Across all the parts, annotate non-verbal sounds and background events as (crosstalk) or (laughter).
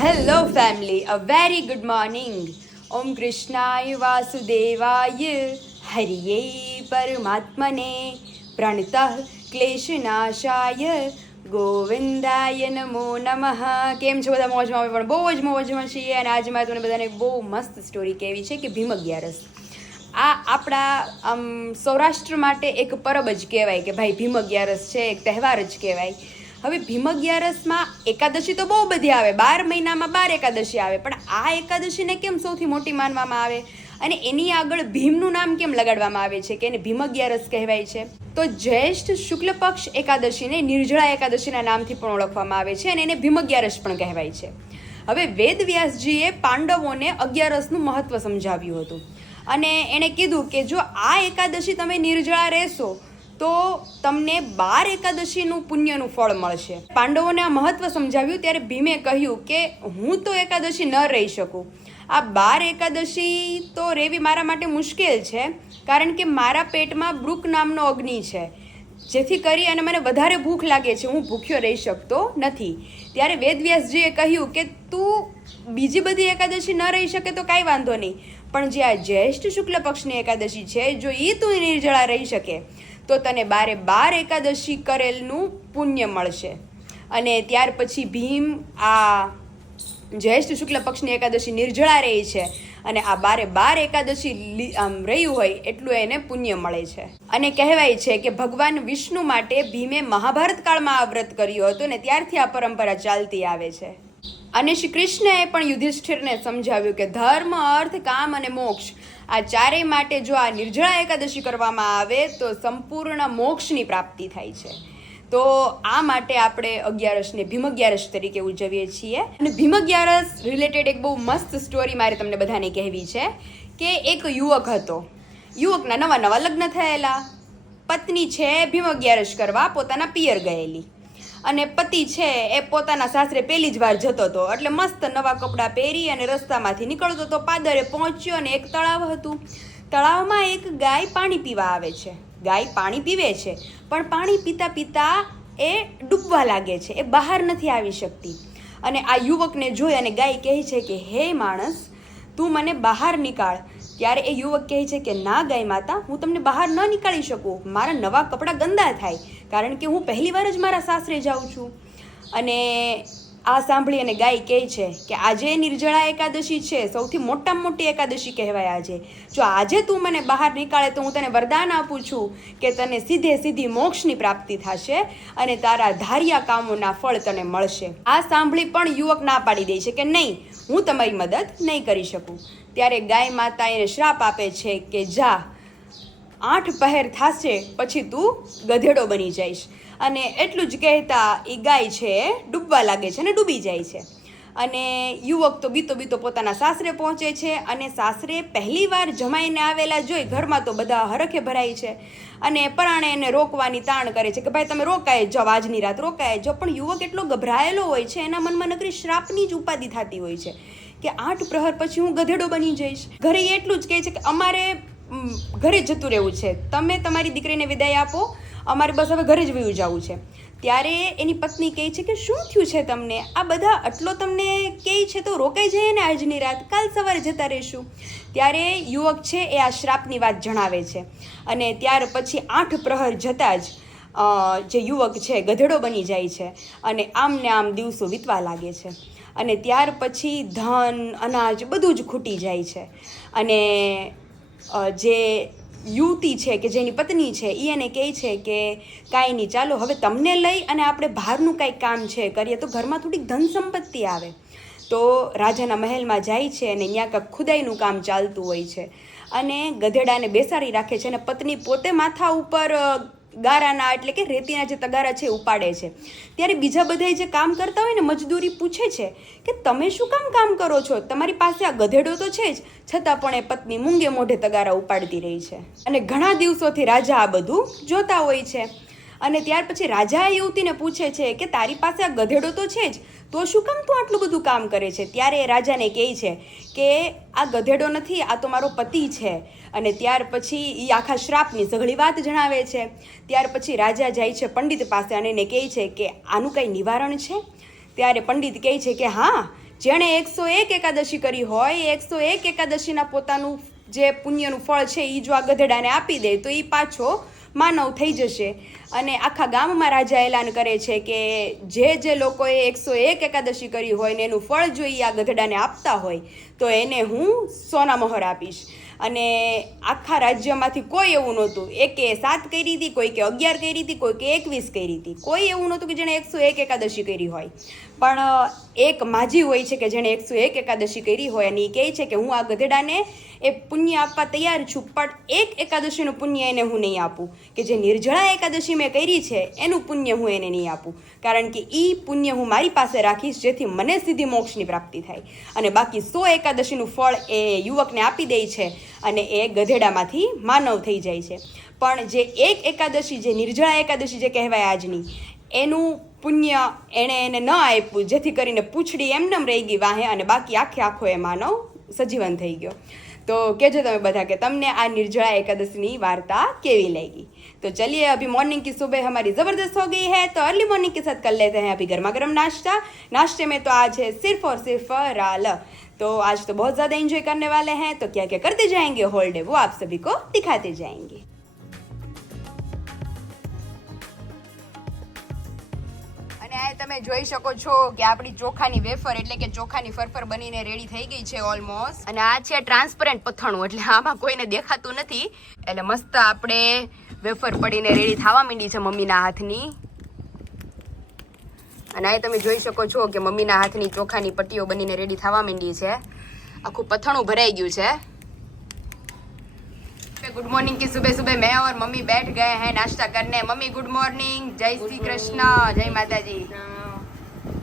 family, a very good morning ઓમ કૃષ્ણાય વાસુદેવાય હરિયે પરમાત્મને પ્રણત ક્લેશનાશાય ગોવિંદાય નમો નમઃ કેમ છો બધા? મોજમાં અમે પણ બહુ જ મોજમાં છીએ અને આજે મારે તમને બધાને બહુ મસ્ત સ્ટોરી કહેવી છે કે ભીમ અગિયારસ. આ આપણા આમ સૌરાષ્ટ્ર માટે એક પરબ જ કહેવાય કે ભાઈ ભીમ અગિયારસ છે એક તહેવાર જ કહેવાય. હવે ભીમ અગિયારસમાં એકાદશી તો બહુ બધી આવે. બાર મહિનામાં બાર એકાદશી આવે. પણ આ એકાદશીને કેમ સૌથી મોટી માનવામાં આવે? અને એની આગળ ભીમનું નામ કેમ લગાડવામાં આવે છે? કે એને ભીમ અગિયારસ કહેવાય છે? તો જ્યેષ્ઠ શુક્લ પક્ષ એકાદશીને નિર્જળા એકાદશીના નામથી પણ ઓળખવામાં આવે છે અને એને ભીમ અગિયારસ પણ કહેવાય છે. હવે વેદ વ્યાસજીએ પાંડવોને અગિયારસનું મહત્વ સમજાવ્યું હતું. અને એણે કીધું કે જો આ એકાદશી તમે નિર્જળા રહેશો તો તમને બાર એકાદશીનું પુણ્યનું ફળ મળશે. પાંડવોને આ મહત્વ સમજાવ્યું ત્યારે ભીમે કહ્યું કે હું તો એકાદશી ન રહી શકું. આ બાર એકાદશી તો રહેવી મારા માટે મુશ્કેલ છે, કારણ કે મારા પેટમાં બ્રુક નામનો અગ્નિ છે. જેથી કરી અને મને વધારે ભૂખ લાગે છે, હું ભૂખ્યો રહી શકતો નથી. ત્યારે વેદવ્યાસજીએ કહ્યું કે તું બીજી બધી એકાદશી ન રહી શકે તો કાંઈ વાંધો નહીં. પણ જે આ જ્યેષ્ઠ શુક્લ પક્ષની એકાદશી છે, જો એ તું નિર્જળા રહી શકે તો તને બારે બાર એકાદશી કરેલનું પુણ્ય મળશે. અને ત્યાર પછી ભીમ આ જ્યેષ્ઠ શુક્લ પક્ષની એકાદશી નિર્જળા રહી છે અને આ બારે બાર એકાદશી આમ રહ્યું હોય એટલું એને પુણ્ય મળે છે. અને કહેવાય છે કે ભગવાન વિષ્ણુ માટે ભીમે મહાભારત કાળમાં આ વ્રત કર્યું હતું ને ત્યારથી આ પરંપરા ચાલતી આવે છે. અને શ્રી કૃષ્ણએ પણ યુધિષ્ઠિરને સમજાવ્યું કે ધર્મ, અર્થ, કામ અને મોક્ષ આ ચારેય માટે જો આ નિર્જળા એકાદશી કરવામાં આવે તો સંપૂર્ણ મોક્ષની પ્રાપ્તિ થાય છે. તો આ માટે આપણે અગિયારસને ભીમ અગિયારસ તરીકે ઉજવીએ છીએ. અને ભીમ અગિયારસ રિલેટેડ એક બહુ મસ્ત સ્ટોરી મારે તમને બધાને કહેવી છે કે એક યુવક હતો. યુવકના નવા નવા લગ્ન થયેલા. પત્ની છે ભીમ અગિયારસ કરવા પોતાના પિયર ગયેલી. અને પતિ છે એ પોતાના સાસરે પહેલી જ વાર જતો હતો. એટલે મસ્ત નવા કપડાં પહેરી અને રસ્તામાંથી નીકળતો હતો પાદરે પહોંચ્યો અને એક તળાવ હતું. તળાવમાં એક ગાય પાણી પીવા આવે છે. ગાય પાણી પીવે છે, પણ પાણી પીતા પીતા એ ડૂબવા લાગે છે. એ બહાર નથી આવી શકતી. અને આ યુવકને જોઈ અને ગાય કહે છે કે, હે માણસ, તું મને બહાર નીકાળ. ત્યારે એ યુવક કહે છે કે, ના ગાય માતા, હું તમને બહાર ન નીકાળી શકું. મારા નવા કપડાં ગંદા થાય. કારણ કે હું પહેલી વાર જ મારા સાસરે જાઉં છું. અને આ સાંભળી અને ગાય કહે છે કે આજે નિર્જળા એકાદશી છે, સૌથી મોટામાં મોટી એકાદશી કહેવાય આજે. જો આજે તું મને બહાર નીકાળે તો હું તને વરદાન આપું છું કે તને સીધે સીધી મોક્ષની પ્રાપ્તિ થશે અને તારા ધાર્યા કામોના ફળ તને મળશે. આ સાંભળી પણ યુવક ના પાડી દે છે કે નહીં, હું તમારી મદદ નહીં કરી શકું. ત્યારે ગાય માતા એને શ્રાપ આપે છે કે જા આઠ પહેર થશે, પછી તું ગધેડો બની જઈશ. અને એટલું જ કહેતા એ ગાય છે, ડૂબવા લાગે છે અને ડૂબી જાય છે. અને યુવક તો બીતો બીતો પોતાના સાસરે પહોંચે છે અને સાસરે પહેલી વાર જમાઈને આવેલા જોઈ ઘરમાં તો બધા હરખે ભરાય છે. અને પરાણે એને રોકવાની તાણ કરે છે કે ભાઈ તમે રોકાય જાઓ, આજની રાત રોકાય જાઓ. પણ યુવક એટલો ગભરાયેલો હોય છે, એના મનમાં નકરી શ્રાપની જ ઉપાધિ થતી હોય છે કે આઠ પ્રહર પછી હું ગધેડો બની જઈશ. ઘરે એટલું જ કહે છે કે અમારે ઘરે જતું રહેવું છે. તમે તમારી દીકરીને વિદાય આપો. અમારે બસ હવે ઘરે જ વયું જવું છે. ત્યારે એની પત્ની કહે છે કે, શું થયું છે તમને? આ બધા આટલો તમને કહે છે તો રોકાઈ જઈએ ને આજની રાત? કાલ સવારે જતા રહીશું. ત્યારે યુવક છે એ આ શ્રાપની વાત જણાવે છે. અને ત્યાર પછી આઠ પ્રહર જતાં જ જે યુવક છે, ગધેડો બની જાય છે અને આમ ને આમ દિવસો વીતવા લાગે છે. અને ત્યાર પછી ધન, અનાજ બધું જ ખૂટી જાય છે. અને જે યુવતી છે કે જેની પત્ની છે એ એને કહે છે કે, કાંઈ નહીં, ચાલો, હવે તમને લઈ અને આપણે બહારનું કાંઈ કામ છે, કરીએ. તો ઘરમાં થોડીક ધન સંપત્તિ આવે. તો રાજાના મહેલમાં જાય છે અને ત્યાં કાંઈક ખુદાઈનું કામ ચાલતું હોય છે. અને ગધેડાને બેસાડી રાખે છે અને પત્ની પોતે માથા ઉપર ગારાના એટલે કે રેતીના જે તગારા છે ઉપાડે છે. ત્યારે બીજા બધા જે કામ કરતા હોય ને, મજદૂરી પૂછે છે કે તમે શું કામ કામ કરો છો? તમારી પાસે આ ગધેડો તો છે જ, છતાં પણ એ પત્ની મૂંગે મોઢે તગારા ઉપાડતી રહી છે. અને ઘણા દિવસોથી રાજા આ બધું જોતા હોય છે. અને ત્યાર પછી રાજા એ યુવતીને પૂછે છે કે, તારી પાસે આ ગધેડો તો છે જ? તો શું કામ તું આટલું બધું કામ કરે છે? ત્યારે એ રાજાને કહે છે કે, આ ગધેડો નથી, આ તો મારો પતિ છે. અને ત્યાર પછી એ આખા શ્રાપની સઘળી વાત જણાવે છે. ત્યાર પછી રાજા જાય છે પંડિત પાસે અને એને કહે છે કે, આનું કંઈ નિવારણ છે? ત્યારે પંડિત કહે છે કે, હા, જેણે એકસો એક એકાદશી કરી હોય, એકસો એક એકાદશીના પોતાનું જે પુણ્યનું ફળ છે એ જો આ ગધેડાને આપી દે, તો એ પાછો માનવ થઈ જશે. અને આખા ગામમાં રાજા એલાન કરે છે કે જે જે લોકોએ એકસો એક એકાદશી કરી હોય ને એનું ફળ જોઈએ, આ ગધડાને આપતા હોય, તો એને હું સોના મહોર આપીશ. અને આખા રાજ્યમાંથી કોઈ એવું નહોતું. એકે સાત કરી હતી કોઈ કે અગિયાર કરી હતી કોઈ કે એકવીસ કરી હતી. કોઈ એવું નહોતું કે જેણે એકસો એક એકાદશી કરી હોય. પણ એક માજી હોય છે કે જેણે એકસો એક એકાદશી કરી હોય અને એ કહે છે કે હું આ ગધેડાને એ પુણ્ય આપવા તૈયાર છું, પણ એક એકાદશીનું પુણ્ય એને હું નહીં આપું. કે જે નિર્જળા એકાદશી મેં કરી છે, એનું પુણ્ય હું એને નહીં આપું. કારણ કે એ પુણ્ય હું મારી પાસે રાખીશ, જેથી મને સીધી મોક્ષની પ્રાપ્તિ થાય. અને બાકી સો એકાદશીનું ફળ એ યુવકને આપી દે છે અને એ ગધેડામાંથી માનવ થઈ જાય છે. પણ જે એક એકાદશી, જે નિર્જળા એકાદશી જે કહેવાય આજની એનું પુણ્ય એણે એને ન આપ્યું જેથી કરીને પૂંછડી એમનેમ રહી ગઈ વાહે અને બાકી આખે આખો એ માનવ સજીવન થઈ ગયો તો કહેજો તમે બધા કે તમને આ निर्जला एकादशी वार्ता केवी लगी तो चलिए अभी मॉर्निंग की सुबह हमारी ज़बरदस्त हो गई है तो अर्ली मॉर्निंग के साथ कर लेते हैं अभी गर्मा गर्म नाश्ता नाश्ते में तो आज है सिर्फ और सिर्फ राल तो आज तो बहुत ज़्यादा एंजॉय करने वाले हैं तो क्या क्या करते जाएंगे होल डे वो आप सभी को दिखाते जाएंगे તમે જોઈ શકો છો કે આપણી ચોખાની વેફર એટલે કે ચોખાની ફરફર બનીને રેડી થઈ ગઈ છે ઓલમોસ્ટ અને આ છે ટ્રાન્સપરન્ટ પથણું એટલે આમાં કોઈને દેખાતું નથી. એટલે મસ્ત આપણે વેફર પડીને રેડી થવા માંડી છે મમ્મીના હાથની. અને આ તમે જોઈ શકો છો કે મમ્મીના હાથની ચોખાની પટ્ટીઓ બનીને રેડી થવા માંડી છે. આખું પથણું ભરાઈ ગયું છે. ગુડ મોર્નિંગ કે સુબે સુબે, મેં ઓર મમ્મી બેઠ ગયા હે નાસ્તા કરને. મમ્મી ગુડ મોર્નિંગ જય શ્રી કૃષ્ણ. જય માતાજી.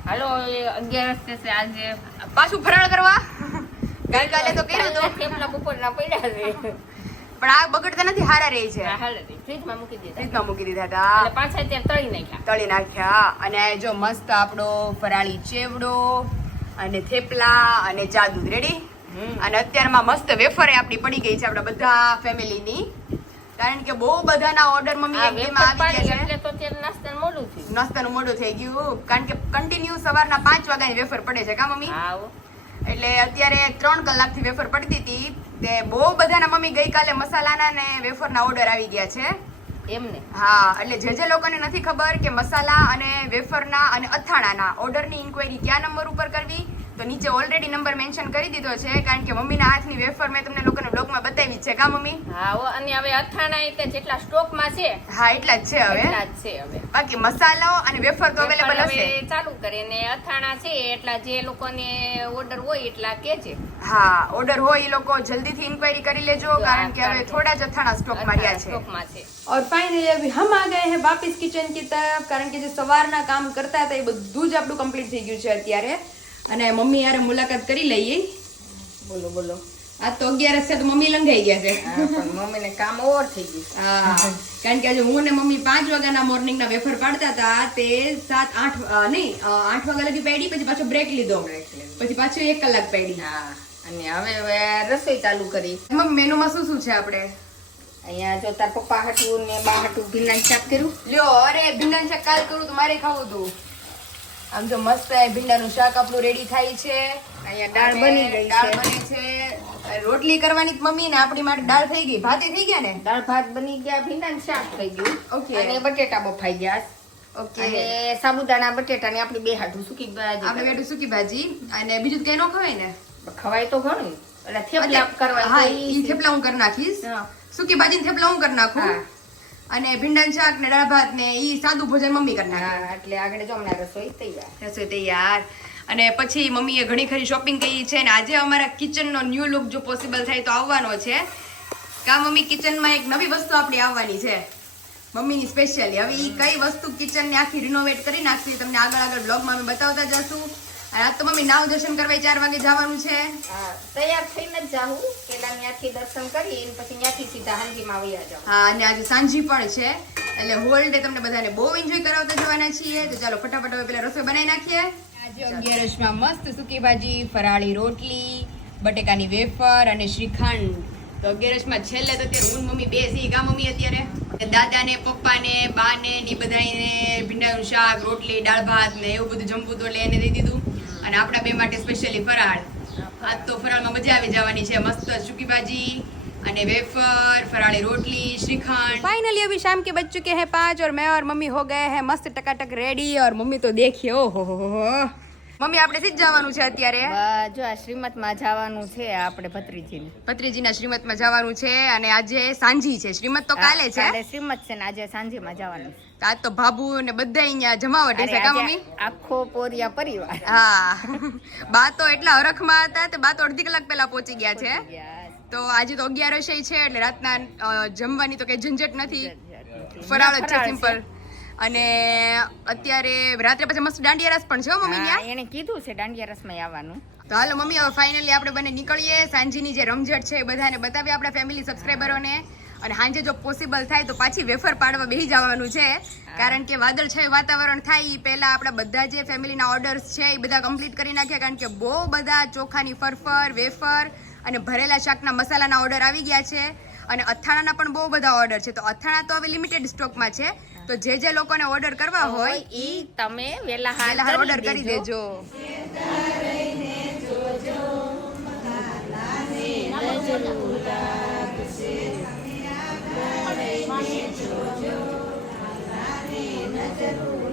હાલો અગિયારસ થશે આજે. પાછું ફરાળ કરવા? (laughs) ગઈકાલે તો કર્યું હતું થેપલા (laughs) બપોરના પડ્યા છે. પણ આ બગડતા નથી હારા રહી છે. ફ્રીજમાં મૂકી દીધા. ફ્રીજમાં મૂકી દીધા હતા પાછા ત્યાં તળી નાખ્યા. તળી નાખ્યા. અને જો મસ્ત આપણો ફરાળી ચેવડો અને થેપલા અને ચા દૂધ રેડી અને અત્યારમાં મસ્ત વેફરે આપણી પડી ગઈ છે આપણા બધા ફેમિલીની કારણ કે બહુ બધાના ઓર્ડર મમ્મી એક વેફર આવી ગયા છે. એટલે તો ત્યારે નાસ્તાનું મોડું થયું નાસ્તાનું મોડું થઈ ગયું. કારણ કે કન્ટિન્યુ સવારના પાંચ વાગ્યાની વેફર પડે છે કા મમ્મી? એટલે અત્યારે ત્રણ કલાકથી વેફર પડતી હતી. તે બહુ બધાના મમ્મી ગઈકાલે મસાલાના ને વેફરના ઓર્ડર આવી ગયા છે. એમને? હા એટલે જે જે લોકોને નથી ખબર કે મસાલા અને વેફરના અને અથાણાના ઓર્ડરની ઇન્ક્વાયરી કયા નંબર ઉપર કરવી તો નીચે ઓલરેડી નંબર મેન્શન કરી દીધો છે કારણ કે મમ્મીના હાથની વેફર મેં તમને લોકોને બ્લોગમાં બતાવી જ છે કા મમ્મી હા હો. અને હવે અથાણા એ તે જેટલા સ્ટોકમાં છે હા એટલા જ છે હવે એટલા જ છે હવે બાકી મસાલો અને વેફર તો અવેલેબલ વેફર હશે હવે ચાલુ કરે ને અથાણા છે એટલા જે લોકોને ઓર્ડર હોય એટલા કે છે હા ઓર્ડર હોય એ લોકો જલ્દીથી ઇન્ક્વાયરી કરી લેજો કારણ કે હવે થોડા જ અથાણા સ્ટોકમાં રહ્યા છે સ્ટોકમાં છે और फाइनली अभी हम आ गए हैं वापस किचन की तरफ કારણ કે જે સવારના કામ કરતા હતા એ બધું જ આપણું કમ્પ્લીટ થઈ ગયું છે અત્યારે અને મમ્મી યારે મુલાકાત કરી લઈએ. બોલો બોલો. આ તો અગિયારસ છે તો મમ્મી લંઘાઈ ગયા છે. મમ્મી ને કામ ઓવર થઈ ગયું હા કારણ કે આજે હું ને મમ્મી પાંચ વાગ્યાના મોર્નિંગના વેફર પાડતા હતા તે સાત આઠ નહીં આઠ વાગ્યા લગી પેડી પછી પાછો બ્રેક લીધો. પછી પાછો એક કલાક પેડી. હા અને હવે હવે રસોઈ ચાલુ કરી. મમ્મી મેનુમાં શું શું છે આપણે? અહીંયા જો તાર પપ્પા હાટું ને બા હાટું ભીંડા શાક કર્યું. લ્યો અરે ભીંડા શાક કાલ કરું તો મારે ખાવું હતું. આમ જો મસ્ત ભીંડાનું શાક આપણું રેડી થાય છે. અહીંયા દાળ બની ગઈ દાળ બને છે. રોટલી કરવાની મમ્મી ને આપણી માટે દાળ થઈ ગઈ. ભાતે થઈ ગયા ને? દાળ ભાત બની ગયા ભીંડા શાક થઈ ગયું. ઓકે. અને બટેટા બફાઈ ગયા. ઓકે. સાબુદાણા બટેટા ને આપણી બે હાડું સુકી ભાજી આપણે બે સૂકી ભાજી. અને બીજું કઈ ન ખવાય ને? ખવાય તો ઘણું. એટલે થેપલા કરવા હા ઈ થેપલા હું કરી નાખીશ. સૂકી ભાજી થેપલા હું કરી નાખું. અને ભીંડાનું શાક ને દાળ ભાત ને ઈ સાદું ભોજન મમ્મી કરી નાખે. એટલે આગળ જો હમણાં રસોઈ તૈયાર. રસોઈ તૈયાર. અને પછી મમ્મીએ ઘણી ખરી શોપિંગ કરી છે અને આજે અમારા કિચનનો ન્યૂ લુક જો પોસિબલ થાય તો આવવાનો છે. કા મમ્મી કિચનમાં એક નવી વસ્તુ આપણી આવવાની છે. મમ્મીની સ્પેશિયલી હવે એ કઈ વસ્તુ કિચનને આખી રિનોવેટ કરી નાખશે તમને આગળ આગળ બ્લોગમાં અમે બતાવતા જશું. આજ તો મમ્મી નાવ દર્શન કરવા ચાર વાગે જવાનું છે. હા તૈયાર થઈને જ જાઉં. પેલા ત્યાંથી દર્શન કરી અને પછી ત્યાંથી સીધા હાંજીમાં આવી જાઉં. હા અને આજે સાંજી પણ છે. એટલે હોલ ડે તમને બધાને બહુ એન્જોય કરાવતા જવાના છીએ. તો ચાલો ફટાફટ હવે પેલા રસોઈ બનાવી નાખીએ. આજે અગિયારસમાં મસ્ત સૂકી ભાજી ફરાળી રોટલી બટેકાની વેફર અને શ્રીખંડ. તો અગિયારસમાં છેલ્લે તો અત્યારે હું મમ્મી બે સી કા મમ્મી અત્યારે? દાદાને પપ્પાને બાને ને બધાને ભીંડાનું શાક રોટલી દાળ ભાત ને એવું બધું જમવું તો એટલે એને દઈ દીધું. અને આપણા બે માટે સ્પેશિયલી ફરાળ આજ તો ફરાળમાં મજા આવી જવાની છે મસ્ત સૂકી ભાજી અને વેફર ફરાળી રોટલી શ્રીખંડ फाइनली अभी शाम के बज चुके हैं पाँच और मैं और मम्मी हो गए हैं मस्त टकाटक रेडी और मम्मी तो देखिए ओ हो हो हो મમ્મી આપણે સીધ જવાનું છે અત્યારે? જો આ શ્રીમતમાં જવાનું છે આપણે ભત્રીજીને. ભત્રીજીના શ્રીમતમાં જવાનું છે અને આજે સાંજી છે. શ્રીમત તો કાલે છે? શ્રીમત છે ને આજે સાંજીમાં જવાનું. તો તો ભાભુ ને બધા અહીંયા જમાવટ હશે કા મમ્મી? આખો પોરિયા પરિવાર. હા. બા તો એટલા હરખમાં હતા તે બા તો અડધી કલાક પહેલા પહોંચી ગયા છે. તો આજે તો અગિયારસ છે એટલે રાતના જમવાની તો કઈ ઝંઝટ નથી. ફરાળ જ છે સિમ્પલ અને અત્યારે રાત્રે પછી મસ્ત દાંડિયા રસ પણ છે હો મમ્મી ત્યાં. એણે કીધું છે દાંડિયા રસમાં આવવાનું. તો હાલો મમ્મી હવે ફાઇનલી આપણે બંને નીકળીએ. સાંજીની જે રમઝટ છે એ બધાને બતાવીએ આપણા ફેમિલી સબસ્ક્રાઈબરોને અને સાંજે જો પોસિબલ થાય તો પાછી વેફર પાડવા બેસી જવાનું છે. કારણ કે વાદળછાયું વાતાવરણ થાય એ પહેલાં આપણા બધા જે ફેમિલીના ઓર્ડર્સ છે એ બધા કમ્પ્લીટ કરી નાખ્યા. કારણ કે બહુ બધા ચોખાની ફરફર વેફર અને ભરેલા શાકના મસાલાના ઓર્ડર આવી ગયા છે. અને અથાણાના પણ બહુ બધા ઓર્ડર છે. તો અથાણા તો હવે લિમિટેડ સ્ટોકમાં છે. તો જે જે લોકોને ઓર્ડર કરવા હોય એ તમે વેલા પહેલા હાલ ઓર્ડર કરી દેજો. ફાઇનલી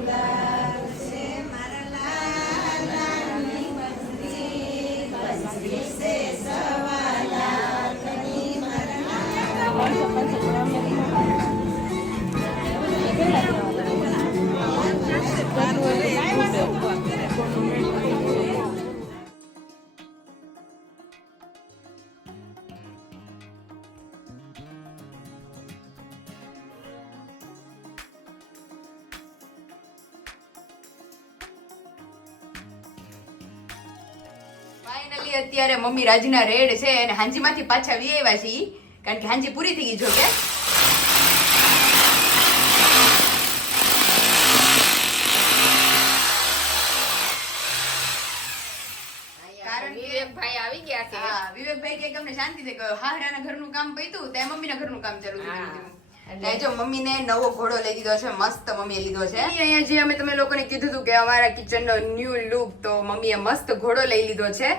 અત્યારે મમ્મી રાજના રેડ છે અને હાંજીમાંથી પાછા વી આવ્યા છે ઈ. કારણ કે હાંજી પૂરી થઈ ગઈ જો કે. વિવેકભાઈ ગયા કે તમને શાંતિ હાહરાના ઘરનું કામ પત્યું તે મમ્મીના ઘરનું કામ ચાલુ હા. થયું એટલે જો મમ્મીને નવો ઘોડો લઈ દીધો છે મસ્ત મમ્મીએ લીધો છે. અહીંયા જે અમે તમે લોકોને કીધું હતું કે અમારા કિચનનો ન્યૂ લુક તો મમ્મીએ મસ્ત ઘોડો લઈ લીધો છે.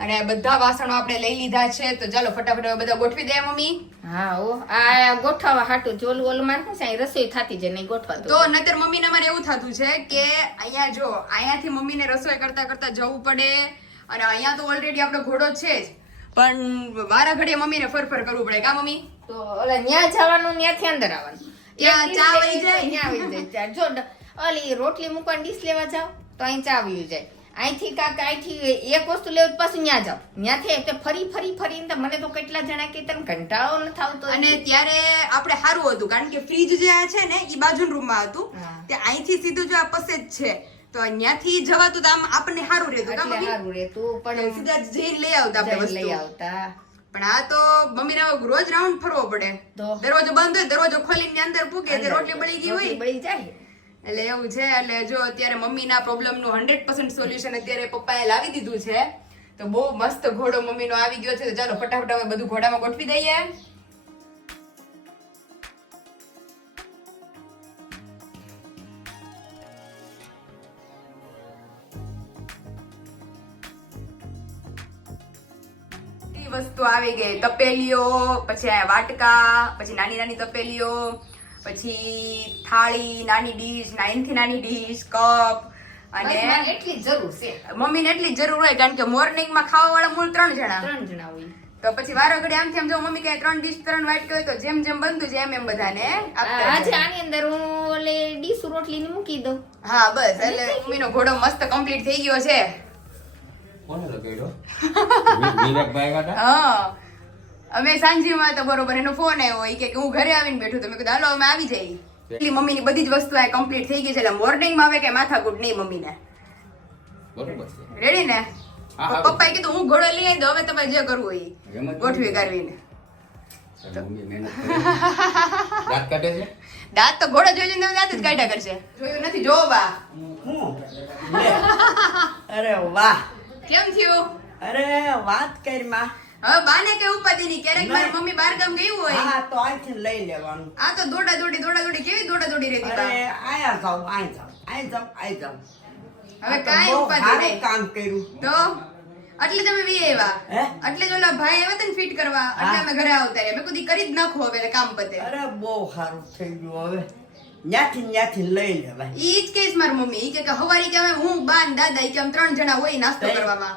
અને બધા વાસણો આપણે લઈ લીધા છે. તો ચાલો ફટાફટ બધા ગોઠવી દે મમ્મી. હા ઓ આ ગોઠવવા હાટું જો ઓલું મારે છે અહીં રસોઈ થતી જ નહીં ગોઠવા તો નતર મમ્મીને મારે એવું થતું છે કે અહીંયા જો અહીંયાથી મમ્મીને રસોઈ કરતા કરતા જવું પડે. અને અહીંયા તો ઓલરેડી આપણો ઘોડો છે જ. પણ વારા ઘડીએ મમ્મીને ફરફર કરવું પડે. કા મમ્મી? તો ઓલા ન્યા જવાનું ન્યાથી અંદર આવવાનું. ત્યાં ચા આવી જાય. ન્યા આવી જાય. જો ઓલી રોટલી મૂકવાની ડીશ લેવા જાવ તો અહીં ચા આવી જાય. અહીંથી કાંક અહીંથી એક વસ્તુ લેવું પાછું ન્યા જાવ ત્યાંથી તે ફરી ફરી ફરીને મને તો કેટલા જણા કે તને કંટાળો ન થતો અને ત્યારે આપણે સારું હતું કારણ કે ફ્રીજ જે આ છે ને એ બાજુ રૂમમાં હતું. તે અહીંથી સીધું જો આ પસે જ છે. તો અહીંયાથી જવાતું તો આમ આપણને સારું રહેતું સારું રહેતું પણ સીધા જ જઈને લઈ આવતા આપણે લઈ આવતા. પણ આ તો મમ્મી ના રોજ રાઉન્ડ ફરવો પડે. દરવાજો બંધ હોય દરવાજો ખોલીને અંદર પૂગે રોટલી બળી ગઈ હોય. બળી જાય. એટલે એવું છે, એટલે જો અત્યારે મમ્મીના પ્રોબ્લેમનું હંડ્રેડ પર્સન્ટ સોલ્યુશન અત્યારે પપ્પાએ લાવી દીધું છે, તો બહુ મસ્ત ઘોડો મમ્મીનો આવી ગયો છે, તો ચાલો ફટાફટ હવે બધું ઘોડામાં ગોઠવી દઈએ. વસ્તુ આવી ગઈ, તપેલીઓ, પછી વાટકા, પછી નાની નાની તપેલીઓ પછી થાળી નાની ડીશ નાનથી નાની ડીશ કપ અને એટલી જરૂર છે. મમ્મીને એટલી જરૂર હોય કારણ કે મોર્નિંગમાં ખાવા વાળા મૂળ ત્રણ જણા. ત્રણ જણા હોય. તો પછી વારો ઘડી આમથી આમ જો મમ્મી કઈ ત્રણ ડીશ ત્રણ વાટકી હોય તો જેમ જેમ બનતું છે એમ એમ બધાને આપતા આજે આની અંદર હું ઓલે ડીશ રોટલી ની મૂકી દઉં. હા બસ એટલે મમ્મીનો ઘોડો મસ્ત કમ્પ્લીટ થઈ ગયો છે. કોને લગાડ્યો વિવેકભાઈ હતા હા. અમે સાંજીમાં તો બરોબર એનો ફોન આવ્યો ઈ કે હું ઘરે આવીને બેઠું તો મેં કીધું હાલો અમે આવી જઈએ. એટલી મમ્મીની બધી જ વસ્તુ આ કમ્પ્લીટ થઈ ગઈ છે એટલે મોર્નિંગમાં આવે કે માથાકૂટ નહીં મમ્મીને. બરોબર રેડી ને. પપ્પાએ કીધું હું ઘોડો લઈ આવી દો હવે તમારે જે કરવું હોય ગોઠવી કરવીને તારી મમ્મી મહેનત કરે. દાંત કાઢે છે? દાંત તો ઘોડો જોઈ જોઈને દાંત જ કાઢ્યા કરશે. જોયું નથી જો બા. (laughs) અરે વાહ. કેમ થયું? અરે વાત કરી માં. હવે બાને કે ઉપાધિ નહીં ક્યારેક મારી મમ્મી બાર ગામ ગયું હોય. હા તો અહીંથી લઈ લેવાનું. આ તો દોડા દોડી દોડા દોડી કેવી દોડા દોડી રહેતી અરે આયા જાવ આય જાવ આય જાવ આય જાવ હવે કાંઈ ઉપાધિ નહીં. કામ કર્યું. તો એટલે તમે વી? આવ્યા? એટલે જો ભાઈ આવ્યા તને ફિટ કરવા એટલે. અમે ઘરે આવતા રહ્યા. મેં કીધું કરી જ નાખો હવે કામ પતે. અરે બહુ સારું થઈ ગયું હવે. ન્યાથી ન્યાથી લઈ લેવાય. ઈ જ કેસ મારી મમ્મી. કે હવારી કે હું બાન દાદા કે આમ ત્રણ જણા હોય નાસ્તો કરવામાં.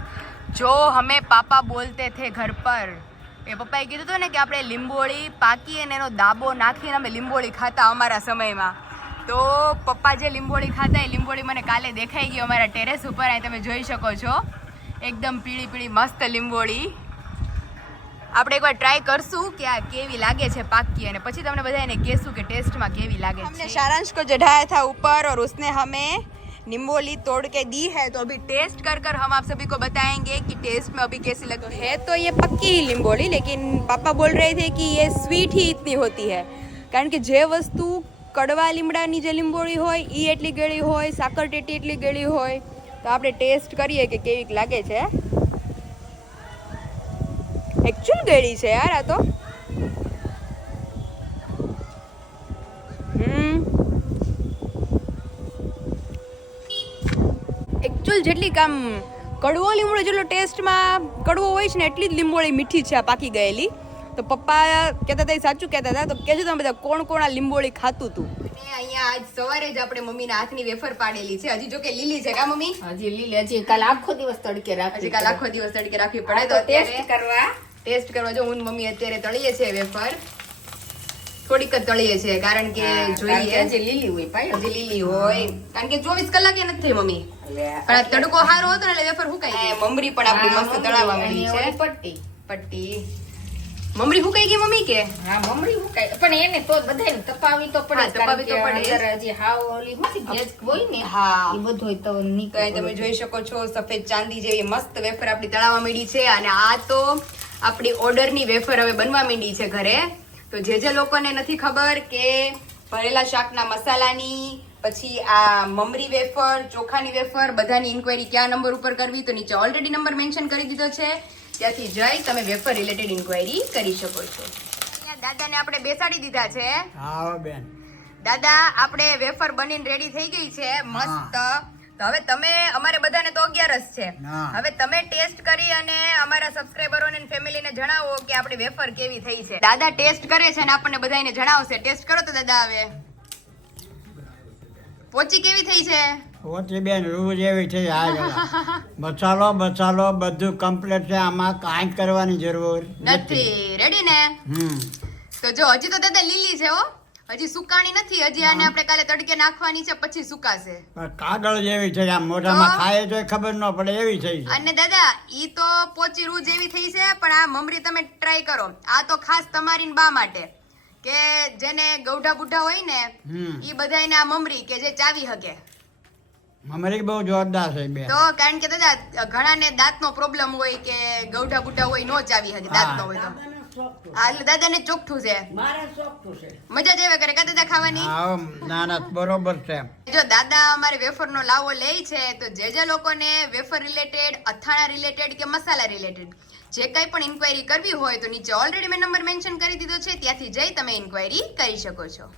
જો અમે પાપા બોલતે થે ઘર પર એ પપ્પાએ કીધું હતું ને કે આપણે લીંબોળી પાકી અને એનો દાબો નાખીને અમે લીંબોળી ખાતા અમારા સમયમાં. તો પપ્પા જે લીંબોળી ખાતા એ લીંબોળી મને કાલે દેખાઈ ગઈ અમારા ટેરેસ ઉપર અહીં તમે જોઈ શકો છો. એકદમ પીળી પીળી મસ્ત લીંબોળી. આપણે એકવાર ટ્રાય કરશું કે આ કેવી લાગે છે પાકી અને પછી તમને બધાને કહેશું કે ટેસ્ટમાં કેવી લાગે છે. સારાંશ કો ચઢાયા થા ઉપર ઓર ઉસને હમે निम्बोली तोड़ के दी है तो अभी टेस्ट कर कर हम आप सभी को बताएंगे कि टेस्ट में अभी कैसी लगी है तो ये पक्की ही लिम्बोली लेकिन पापा बोल रहे थे कि ये स्वीट ही इतनी होती है કારણ કે જે વસ્તુ કડવા લીમડાની જે લીંબોળી હોય એ એટલી ગળી હોય સાકર ટેટી એટલી ગળી હોય તો આપણે ટેસ્ટ કરીએ કે કેવી લાગે છે એકચ્યુઅલ ગળી છે યાર આ તો એકચ્યુઅલ જેટલી કામ કડવો લીમડો જેટલો ટેસ્ટમાં કડવો હોય છે ને એટલી જ લીંબોળી મીઠી છે આ પાકી ગયેલી. તો પપ્પા કહેતા હતા સાચું કહેતા હતા તો કહેજો તમે બધા કોણ કોણ આ લીંબોળી ખાતું હતું અહીંયા આજ સવારે જ આપણે મમ્મીના હાથની વેફર પાડેલી છે. હજી જો કે લીલી છે કા મમ્મી? હજી લીલી હજી કાલ આખો દિવસ તડકે રાખી હજી કાલ આખો દિવસ તડકે રાખવી પડે તો ટેસ્ટ કરવા. ટેસ્ટ કરવા જો હું મમ્મી અત્યારે તળીએ છે વેફર. થોડીક જ તળીએ છીએ કારણ કે જોઈએ. જે લીલી હોય પાય જે લીલી હોય. કારણ કે ચોવીસ કલાકે નથી થઈ મમ્મી. પણ તડકો સારો હતો એટલે વેફર હુકાઈ ગઈ મમરી પણ આપણી મસ્ત તળાવવા મળી છે. પટ્ટી. પટ્ટી. મમરી હુકાઈ ગઈ મમ્મી કે? હા મમરી હુકાઈ પણ એને તો બધાને તપાવી તો પડે તપાવી તો પડે. અંદર હાવ ઓલી છે, ભેજ હોય ને હા. એ બધું તો નીકળે તમે જોઈ શકો છો સફેદ ચાંદી જેવી મસ્ત વેફર આપણી તળાવવા માંડી છે. અને આ તો આપણી ઓર્ડરની વેફર હવે બનવા માંડી છે ઘરે. તો જે જે લોકોને નથી ખબર કે ભરેલા શાકના મસાલાની પછી આ મમરી વેફર ચોખાની વેફર બધાની ઇન્ક્વાયરી કયા નંબર ઉપર કરવી તો નીચે ઓલરેડી નંબર મેન્શન કરી દીધો છે. ત્યાંથી જઈ તમે વેફર રિલેટેડ ઇન્ક્વાયરી કરી શકો છો. દાદાને આપણે બેસાડી દીધા છે. હા બેન. દાદા આપણે વેફર બનીને રેડી થઈ ગઈ છે. મસ્ત તો હવે તમે અમારે બધાને તો અગિયારસ છે. હવે તમે ટેસ્ટ કરી અને અમારા સબસ્ક્રાઇબરોને અને ફેમિલીને જણાવો કે આપણી વેફર કેવી થઈ છે. દાદા ટેસ્ટ કરે છે અને આપણને બધાને જણાવશે. ટેસ્ટ કરો તો દાદા હવે પોચી કેવી થઈ છે? પોચી બેન રૂ જેવી છે. મસાલો મસાલો બધું કમ્પ્લીટ છે. આમાં કાંઈ કરવાની જરૂર નથી. રેડી ને? હમ. તો જો હજી તો દાદા લીલી છે હો. હજી સુકાણી નથી હજી આને આપણે કાલે તડકે નાખવાની છે પછી સુકાશે. કાગળ જેવી છે આમ મોઢામાં ખાય તો ખબર ન પડે એવી થઈ છે. અને દાદા ઈ તો પોચી રૂ જેવી થઈ છે પણ આ મમરી તમે ટ્રાય કરો. આ તો ખાસ તમારી ને બા માટે. કે જેને ગૌઢા બુઢા હોય ને ઈ બધાયને આ મમરી કે જે ચાવી હકે મમરી બહુ જોરદાર છે બે તો કારણ કે દાદા ઘણાને દાંતનો પ્રોબ્લેમ હોય કે ગૌઢા બુઢા હોય નો ચાવી હકે દાંતનો હોય તો. એટલે દાદાને ચોખ્ઠું છે. મારે શોખ છે. મજા જ આવે કરે કા દાદા ખાવાની? હા ના ના બરોબર છે જો દાદા અમારે વેફરનો લાવો લે છે તો જે જે લોકોને વેફર રિલેટેડ અથાણા રિલેટેડ કે મસાલા રિલેટેડ જે કંઈ પણ ઇન્ક્વાયરી કરવી હોય તો નીચે ઓલરેડી મેં નંબર મેન્શન કરી દીધો છે ત્યાંથી જઈ તમે ઇન્ક્વાયરી કરી શકો છો.